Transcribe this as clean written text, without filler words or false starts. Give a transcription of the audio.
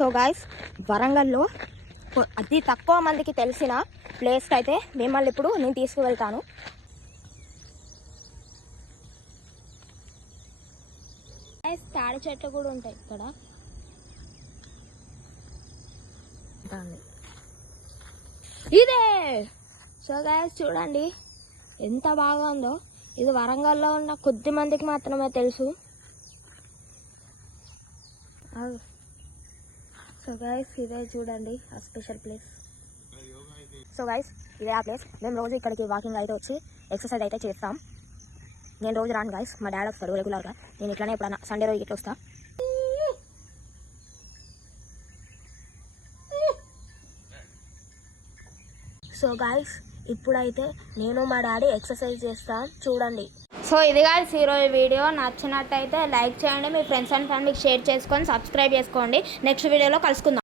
So guys, వరంగల్లో అతి తక్కువ మందికి తెలిసిన ప్లేస్కి అయితే మిమ్మల్ని ఇప్పుడు నేను తీసుకువెళ్తాను. తాడి చెట్లు కూడా ఉంటాయి ఇక్కడ. ఇదే సో గాయ్స్, చూడండి ఎంత బాగా ఉందో. ఇది వరంగల్లో ఉన్న కొద్ది మందికి మాత్రమే తెలుసు. సో గైస్, ఇదే చూడండి ఆ స్పెషల్ ప్లేస్. సో గైస్, ఇదే ఆ ప్లేస్. మేము రోజు ఇక్కడికి వాకింగ్ అయితే వచ్చి ఎక్సర్సైజ్ అయితే చేస్తాం. నేను రోజు రాను గైస్, మా డాడీ వస్తాడు రెగ్యులర్గా. నేను ఇట్లానే ఎప్పుడైనా సండే రోజు ఇట్లా వస్తా. సో గైస్, ఇప్పుడైతే నేను మా డాడీ ఎక్సర్సైజ్ చేస్తాం, చూడండి. సో ఇది గాయ్స్ ఈరోజు వీడియో. నచ్చినట్టయితే లైక్ చేయండి, మీ ఫ్రెండ్స్ అండ్ ఫ్యామిలీకి షేర్ చేసుకొని సబ్స్క్రైబ్ చేసుకోండి. నెక్స్ట్ వీడియోలో కలుసుకుందాం.